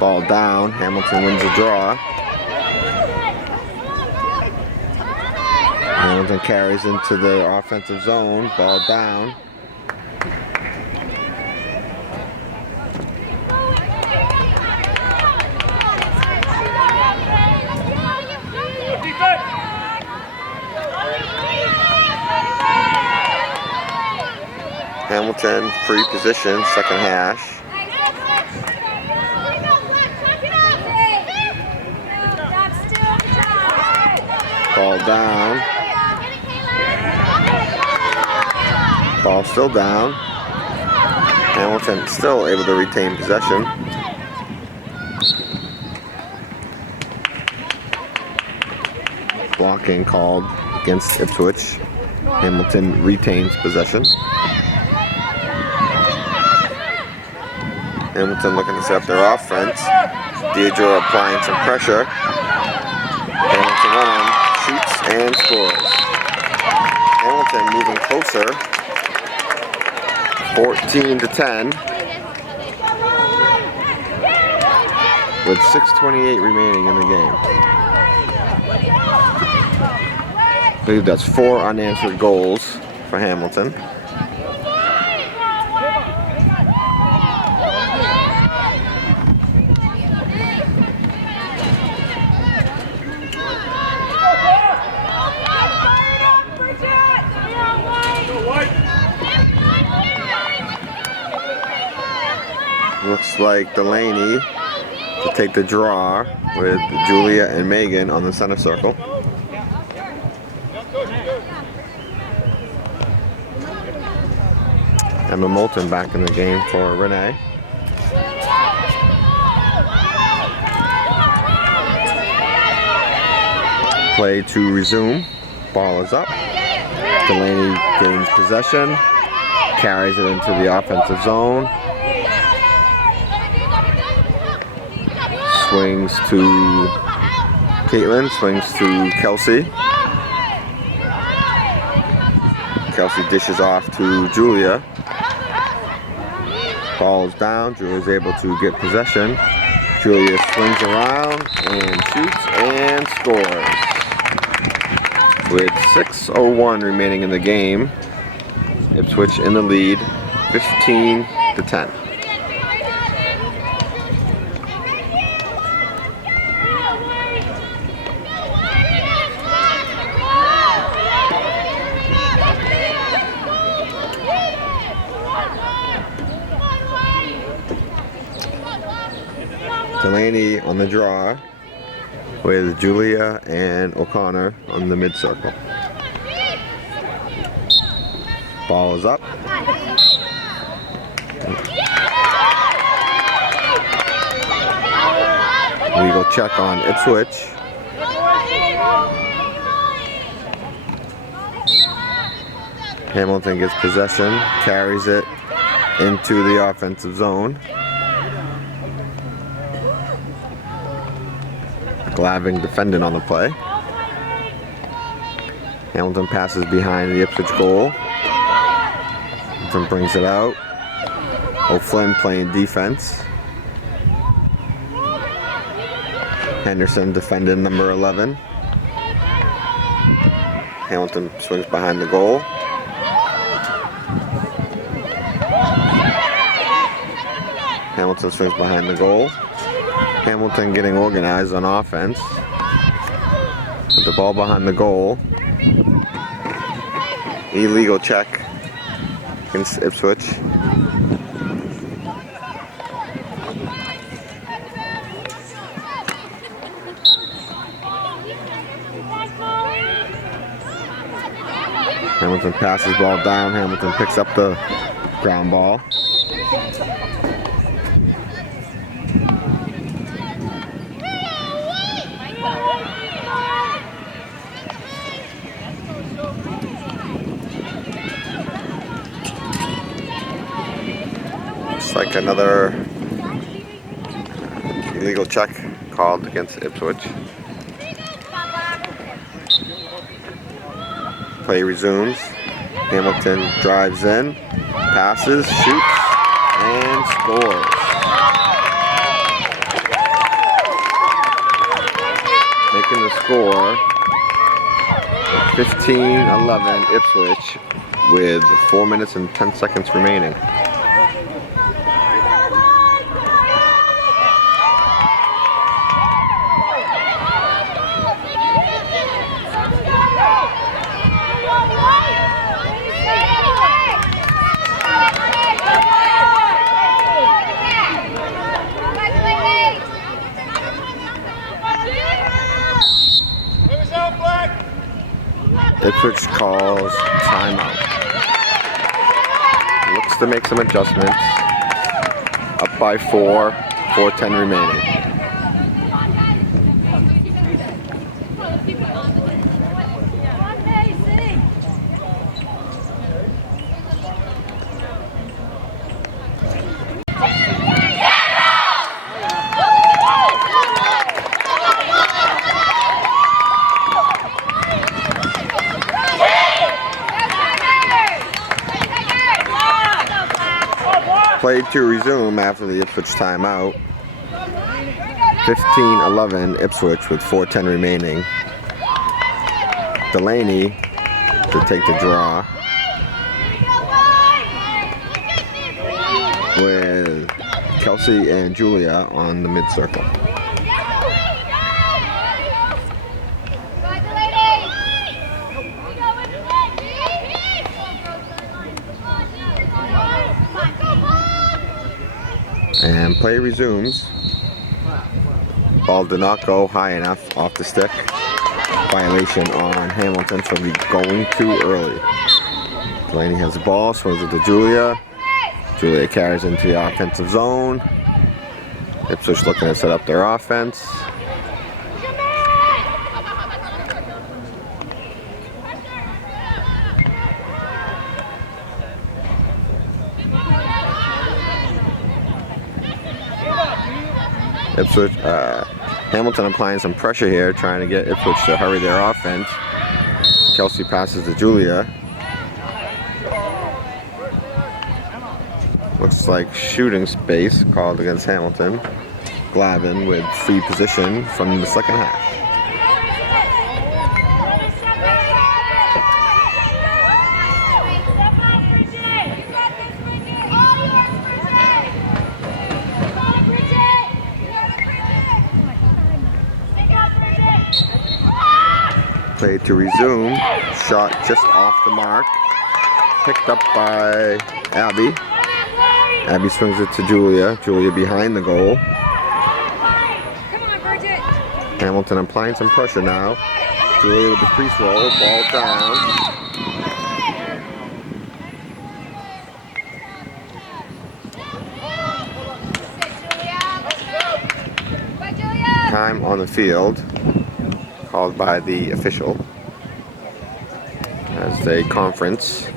Ball down. Hamilton wins the draw. Hamilton carries into the offensive zone. Ball down. Hamilton free position, second hash. Ball down. Ball still down. Hamilton still able to retain possession. Blocking called against Ipswich. Hamilton retains possession. Hamilton looking to set up their offense. Deidre applying some pressure. Hamilton Wenham shoots and scores. Hamilton moving closer. 14-10. with 6:28 remaining in the game. I believe that's 4 unanswered goals for Hamilton. Looks like Delaney to take the draw with Julia and Megan on the center circle. Emma Moulton back in the game for Renee. Play to resume. Ball is up. Delaney gains possession, carries it into the offensive zone. Swings to Caitlin, swings to Kelsey. Kelsey dishes off to Julia. Ball is down. Julia's able to get possession. Julia swings around and shoots and scores. With 6:01 remaining in the game, Ipswich in the lead, 15-10. Delaney on the draw with Julia and O'Connor on the mid-circle. Ball is up. Legal check on Ipswich. Hamilton gets possession, carries it into the offensive zone. Glaving defending on the play. Hamilton passes behind the Ipswich goal. Hamilton brings it out. O'Flynn playing defense. Henderson defending number 11. Hamilton swings behind the goal. Hamilton swings behind the goal. Hamilton getting organized on offense. With the ball behind the goal. Illegal check against Ipswich. Hamilton passes ball down. Hamilton picks up the ground ball. Looks like another illegal check called against Ipswich. Play resumes. Hamilton drives in, passes, shoots, and scores. Making the score 15-11 Ipswich with 4 minutes and 10 seconds remaining. Ipswich calls timeout. Looks to make some adjustments. Up by 4, 4:10 remaining. Play to resume after the Ipswich timeout. 15-11 Ipswich with 4:10 remaining. Delaney to take the draw with Kelsey and Julia on the mid-circle. And play resumes. Ball did not go high enough off the stick. Violation on Hamilton for going too early. Delaney has the ball, swings it to Julia. Julia carries into the offensive zone. Ipswich looking to set up their offense. Ipswich, Hamilton applying some pressure here, trying to get Ipswich to hurry their offense. Kelsey passes to Julia. Looks like shooting space called against Hamilton. Glavin with free position from the second half. Play to resume. Shot just off the mark. Picked up by Abby. Abby swings it to Julia. Julia behind the goal. Hamilton applying some pressure now. Julia with the crease roll. Ball down. Time on the field called by the official as a conference.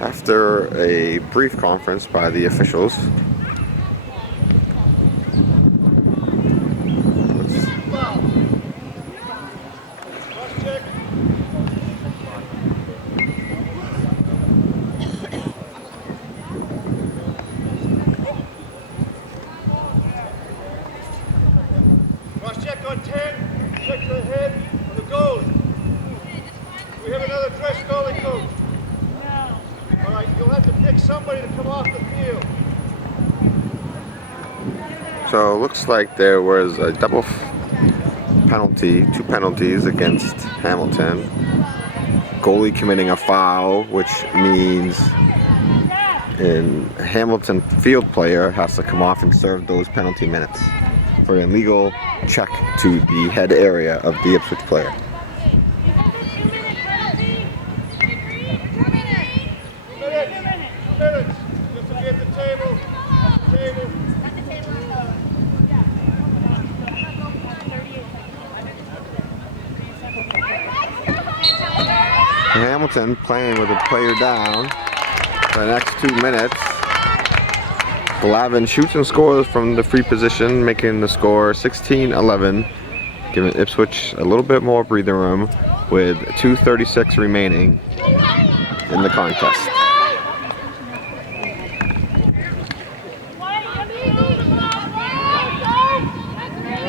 After a brief conference by the officials, Cross check on 10, check the head of the goalie. We have another fresh goalie, coach. All right, you'll have to pick somebody to come off the field. so looks like there was a double penalty, 2 penalties against Hamilton. Goalie committing a foul, which means an Hamilton field player has to come off and serve those penalty minutes for an illegal check to the head area of the Ipswich player. Just to be at the table. Hamilton playing with a player down for the next 2 minutes. Glavin shoots and scores from the free position, making the score 16-11, giving Ipswich a little bit more breathing room with 2:36 remaining in the contest.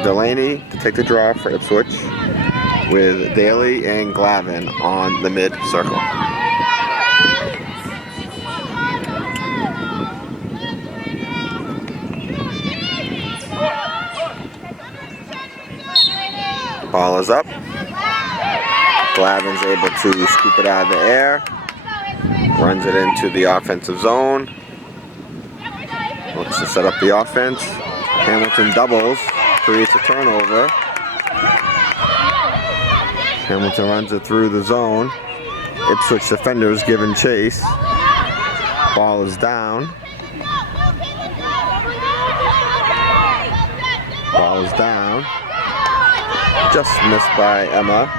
Delaney to take the draw for Ipswich with Daly and Glavin on the mid-circle. Ball is up. Glavin's able to scoop it out of the air. Runs it into the offensive zone. Looks to set up the offense. Hamilton doubles. Creates a turnover. Hamilton runs it through the zone. Ipswich defenders giving chase. Ball is down. Ball's down. Just missed by Emma.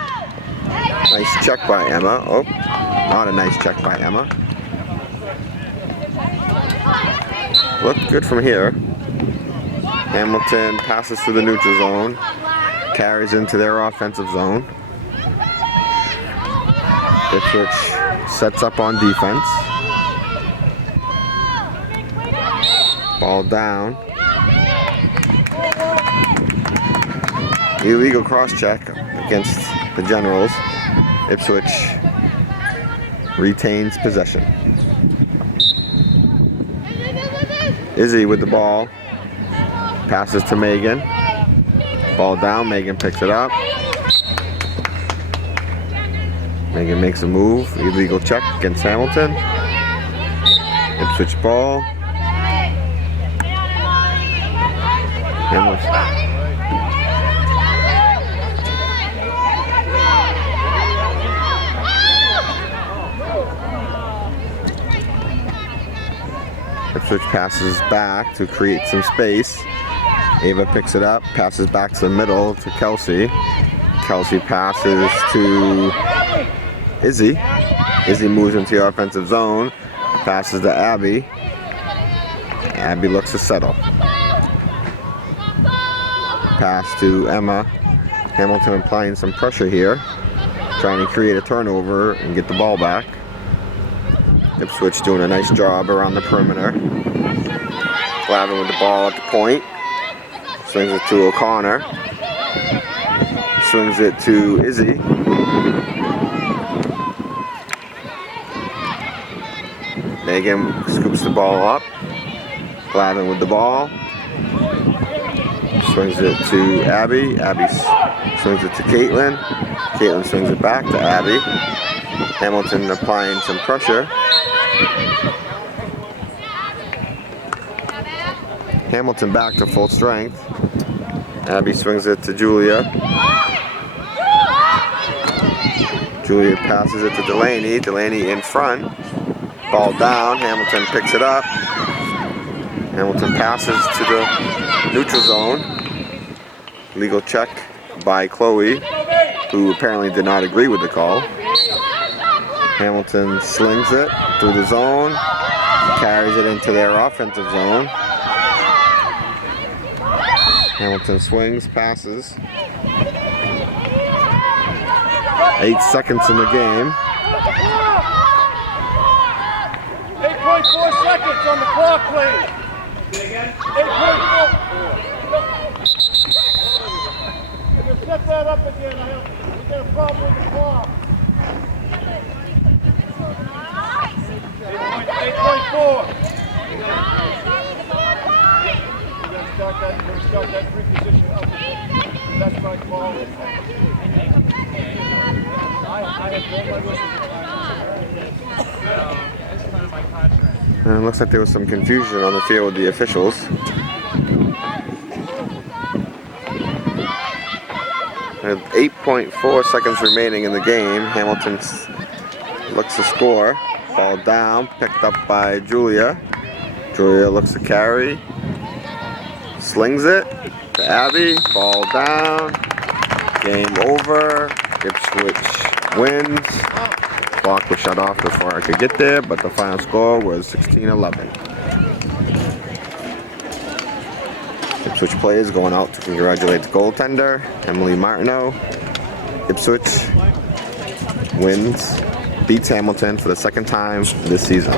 Nice check by Emma. Oh, not a nice check by Emma. Looked good from here. Hamilton passes through the neutral zone. Carries into their offensive zone. Ipswich sets up on defense. Ball down. Illegal cross-check against the Generals. Ipswich retains possession. Izzy with the ball. Passes to Megan. Ball down. Megan picks it up. Megan makes a move. Illegal check against Hamilton. Ipswich ball. Hamilton. Ipswich passes back to create some space. Ava picks it up, passes back to the middle to Kelsey. Kelsey passes to Izzy. Izzy moves into the offensive zone, passes to Abby. Abby looks to settle. Pass to Emma. Hamilton applying some pressure here, trying to create a turnover and get the ball back. Ipswich doing a nice job around the perimeter. Glavin with the ball at the point. Swings it to O'Connor. Swings it to Izzy. Megan scoops the ball up. Glavin with the ball. Swings it to Abby. Abby swings it to Caitlin. Caitlin swings it back to Abby. Hamilton applying some pressure. Hamilton back to full strength. Abby swings it to Julia. Julia passes it to Delaney. Delaney in front. Ball down. Hamilton picks it up. Hamilton passes to the neutral zone. Legal check by Chloe, who apparently did not agree with the call. Hamilton slings it through the zone. Carries it into their offensive zone. Hamilton swings, passes. 8 seconds in the game. 8.4 seconds on the clock, please. 8.4. If you set that up again, we get a problem with the clock. 8.4. We're going to start that free position up again. That's my call. And it looks like there was some confusion on the field with the officials. With 8.4 seconds remaining in the game, Hamilton looks to score. Ball down, picked up by Julia. Julia looks to carry. Slings it to Abby. Ball down. Game over. Ipswich wins. Clock was shut off before I could get there, but the final score was 16-11. Ipswich players going out to congratulate the goaltender, Emily Martineau. Ipswich wins, beats Hamilton for the second time this season.